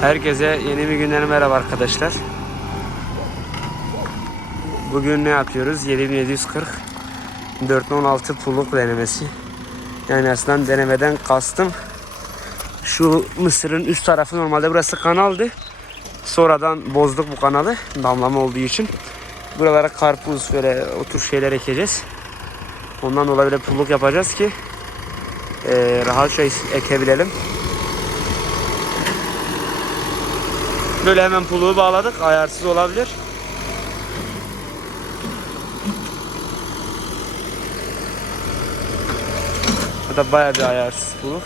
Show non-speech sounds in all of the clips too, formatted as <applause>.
Herkese yeni bir günden merhaba arkadaşlar. Bugün ne yapıyoruz? 7740 416 pulluk denemesi. Yani aslında denemeden kastım şu mısırın üst tarafı normalde burası kanaldı. Sonradan bozduk bu kanalı damlama olduğu için. Buralara karpuz böyle o tür şeyler ekeceğiz. Ondan dolayı böyle pulluk yapacağız ki eee rahatça ekebilelim. Böyle hemen puluğu bağladık. Ayarsız olabilir. Bu da bayağı bir ayarsız puluk.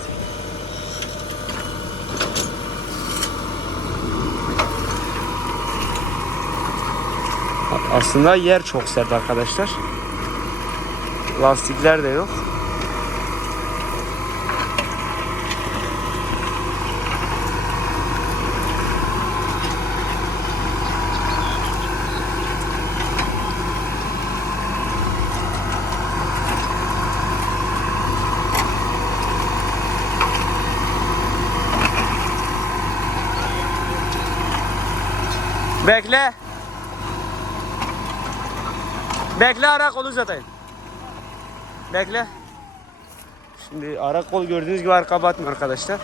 Aslında yer çok sert arkadaşlar. Lastikler de yok. Bekle. Bekle ara kolu uzatayım. Bekle. Şimdi ara kol gördüğünüz gibi arka batmıyor arkadaşlar.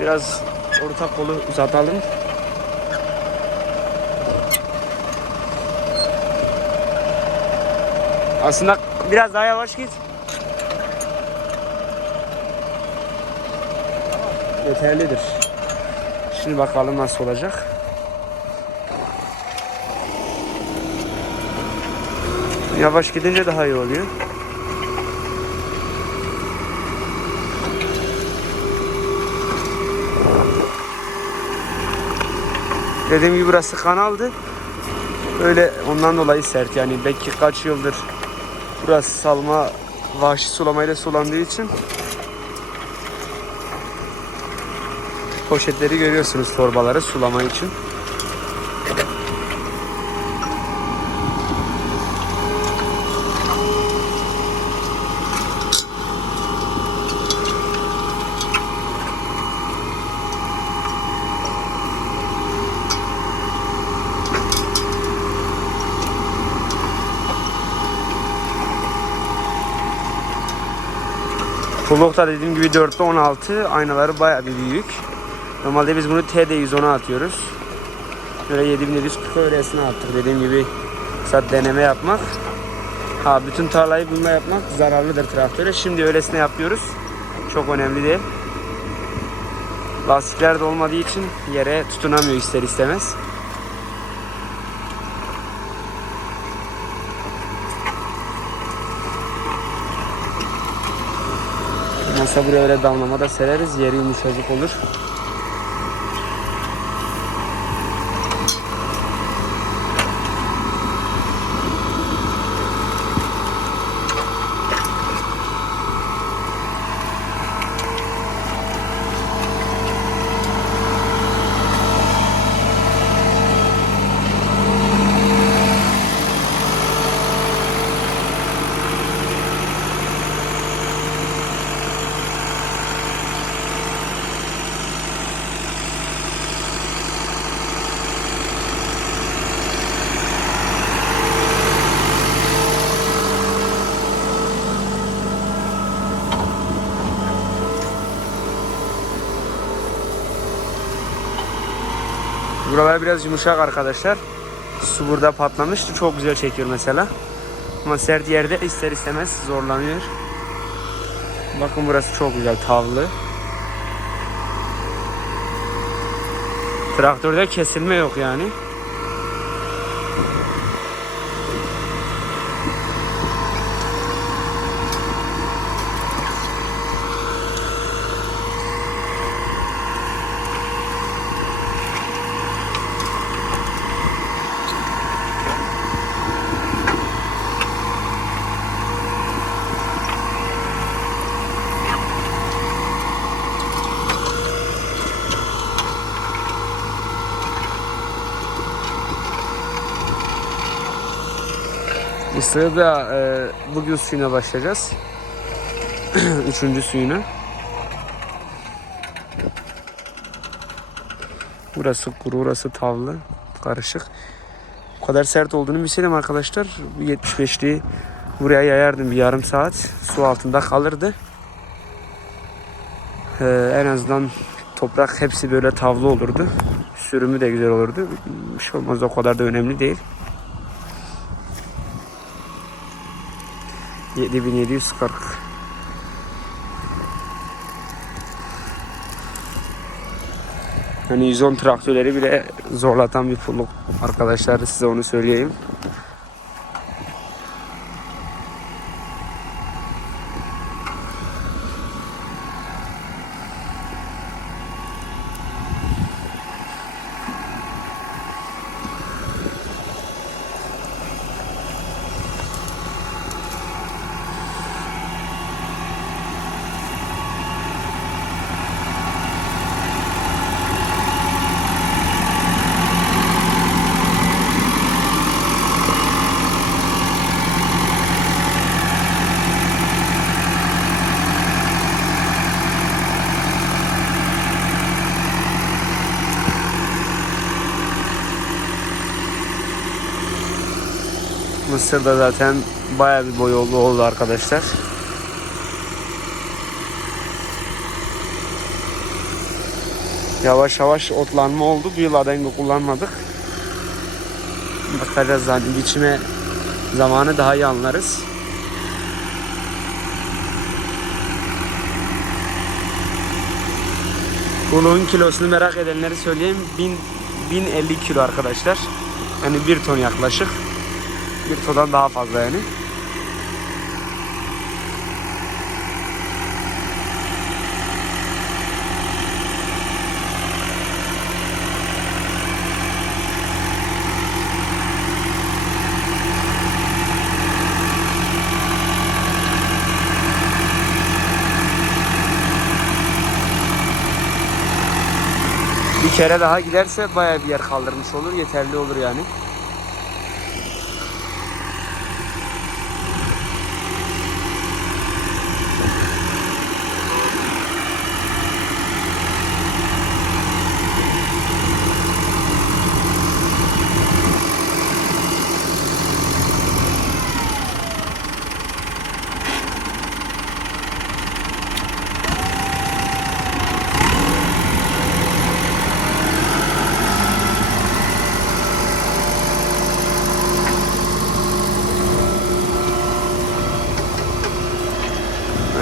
Biraz orta kolu uzatalım. Aslında biraz daha yavaş git. Yeterlidir. Şimdi bakalım nasıl olacak. Yavaş gidince daha iyi oluyor. Dediğim gibi burası kanaldı. Öyle ondan dolayı sert yani belki kaç yıldır burası salma vahşi sulamayla sulandığı için poşetleri görüyorsunuz torbaları sulama için. Pullok'ta dediğim gibi 4'te 16 aynaları bayağı bir büyük. Normalde biz bunu TD110'a atıyoruz. Böyle 7740 öylesine attık dediğim gibi saat deneme yapmak. Ha bütün tarlayı bununla yapmak zararlıdır traktöre. Şimdi öylesine yapıyoruz. Çok önemli değil. Lastikler de olmadığı için yere tutunamıyor ister istemez. Masa buraya öyle damlama da sereriz. Yeri yumuşacık olur. Buralar biraz yumuşak arkadaşlar. Su burada patlamıştı. Çok güzel çekiyor mesela. Ama sert yerde ister istemez zorlanıyor. Bakın burası çok güzel tavlı. Traktörde kesilme yok yani. Mısır'ı da e, bugün suyuna başlayacağız. <clears throat> Üçüncü suyuna. Burası kuru, burası tavlı. Karışık. O kadar sert olduğunu bilseydim arkadaşlar bu 75'liği buraya yayardım bir yarım saat. Su altında kalırdı. Ee, en azından toprak hepsi böyle tavlı olurdu. Sürümü de güzel olurdu. Bir şey olmaz o kadar da önemli değil. 7740 Hani 110 traktörleri bile zorlatan bir pulluk arkadaşlar size onu söyleyeyim. Mısır'da zaten bayağı bir boy oldu, oldu arkadaşlar. Yavaş yavaş otlanma oldu. Bu yıl adengi kullanmadık. Bakacağız zaten biçime zamanı daha iyi anlarız. Kuluğun kilosunu merak edenleri söyleyeyim. 1000 1050 kilo arkadaşlar. Yani bir ton yaklaşık. Bir tondan daha fazla yani. Bir kere daha giderse bayağı bir yer kaldırmış olur. Yeterli olur yani.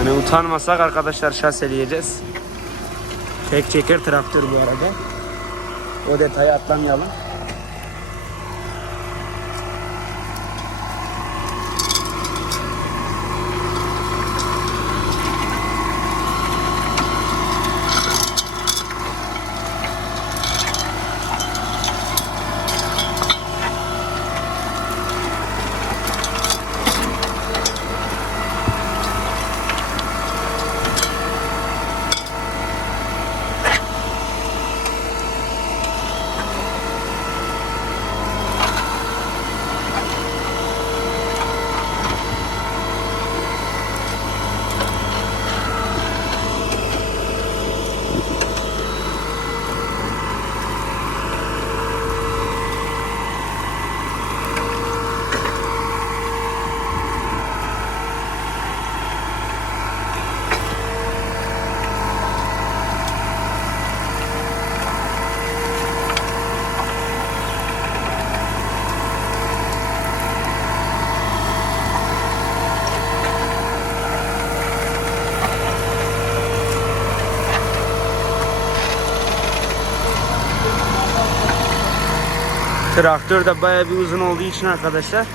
Hani utanmasak arkadaşlar şaseleyeceğiz. Tek çeker traktör bu arada. O detayı atlamayalım. Traktör de bayağı bir uzun olduğu için arkadaşlar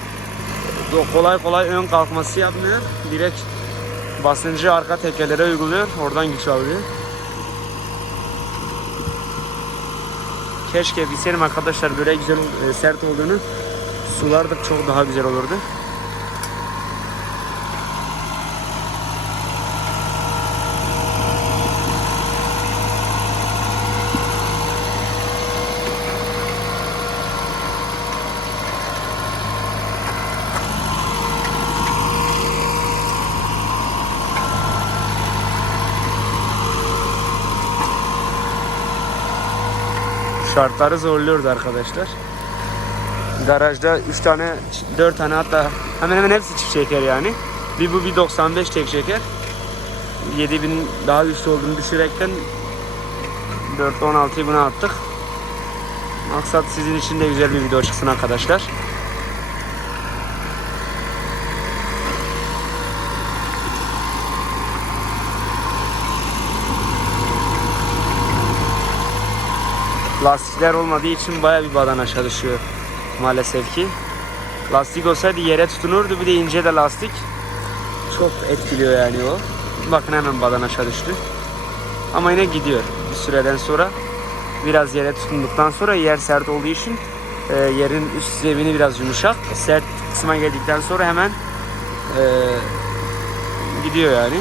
kolay kolay ön kalkması yapmıyor. Direkt basıncı arka tekerlere uyguluyor. Oradan güç alıyor. Keşke bilseydim arkadaşlar böyle güzel e, sert olduğunu sulardık çok daha güzel olurdu. Şartları zorluyordu arkadaşlar. Garajda 3 tane, 4 tane hatta hemen hemen hepsi çift şeker yani. Bir bu bir 95 tek şeker. 7000 daha üstü olduğunu düşürekten 416'yı buna attık. Maksat sizin için de güzel bir video çıksın arkadaşlar. Lastikler olmadığı için baya bir badana çalışıyor maalesef ki. Lastik olsaydı yere tutunurdu bir de ince de lastik. Çok etkiliyor yani o. Bakın hemen badana çalıştı. Ama yine gidiyor bir süreden sonra. Biraz yere tutunduktan sonra yer sert olduğu için e, yerin üst zemini biraz yumuşak. Sert kısma geldikten sonra hemen e, gidiyor yani.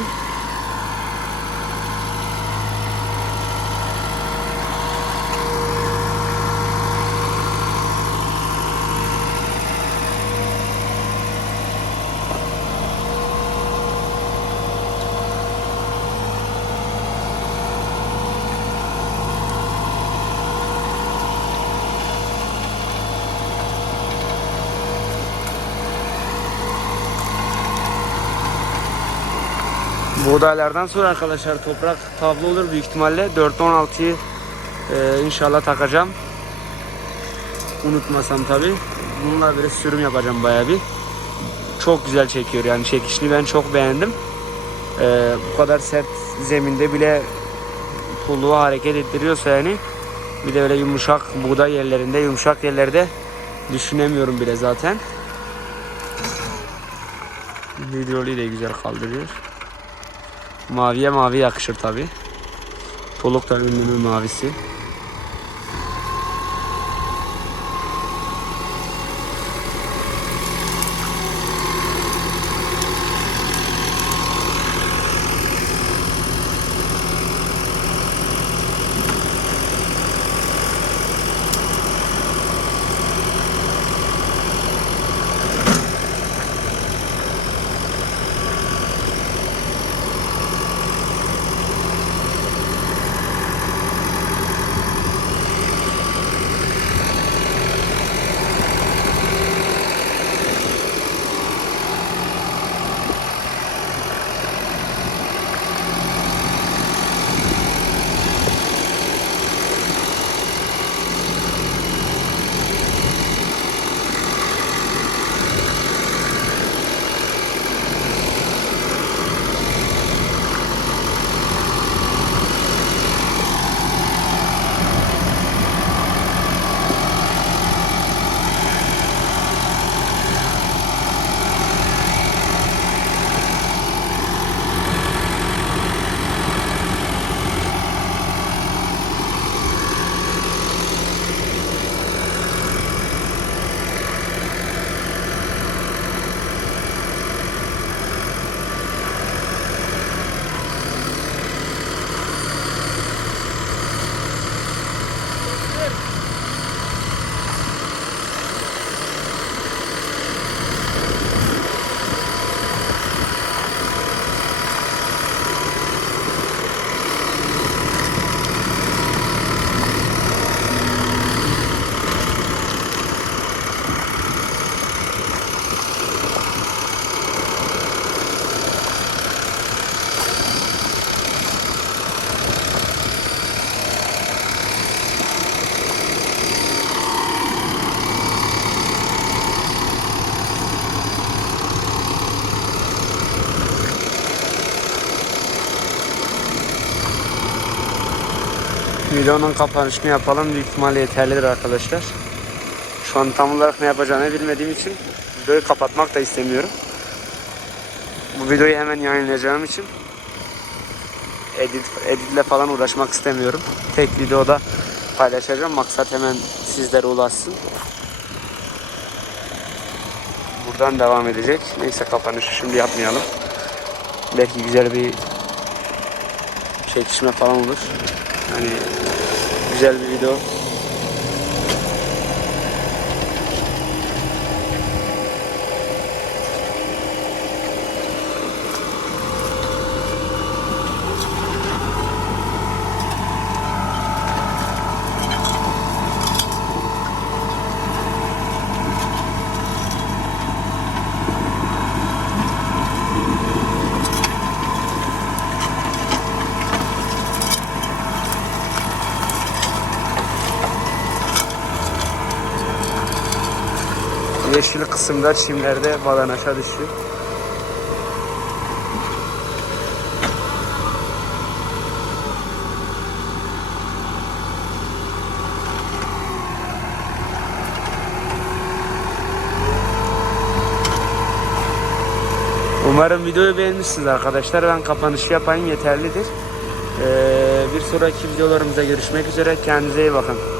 Buğdaylardan sonra arkadaşlar toprak tablo olur büyük ihtimalle. 4'te 16'yı e, inşallah takacağım. Unutmasam tabi. Bununla böyle sürüm yapacağım bayağı bir. Çok güzel çekiyor yani çekişini ben çok beğendim. E, bu kadar sert zeminde bile pulluğu hareket ettiriyorsa yani bir de öyle yumuşak buğday yerlerinde yumuşak yerlerde düşünemiyorum bile zaten. Hidroliği de güzel kaldırıyor. Maviye mavi yakışır tabi. Poluk da ünlümün mavisi. Videonun kapanışını yapalım. Büyük ihtimalle yeterlidir arkadaşlar. Şu an tam olarak ne yapacağını bilmediğim için videoyu kapatmak da istemiyorum. Bu videoyu hemen yayınlayacağım için edit, editle falan uğraşmak istemiyorum. Tek videoda paylaşacağım. Maksat hemen sizlere ulaşsın. Buradan devam edecek. Neyse kapanışı şimdi yapmayalım. Belki güzel bir çekişme falan olur. Hani güzel bir video. Yeşil kısımda çimlerde balanaşa düşüyor. Umarım videoyu beğenmişsiniz arkadaşlar. Ben kapanışı yapayım yeterlidir. Ee, bir sonraki videolarımıza görüşmek üzere. Kendinize iyi bakın.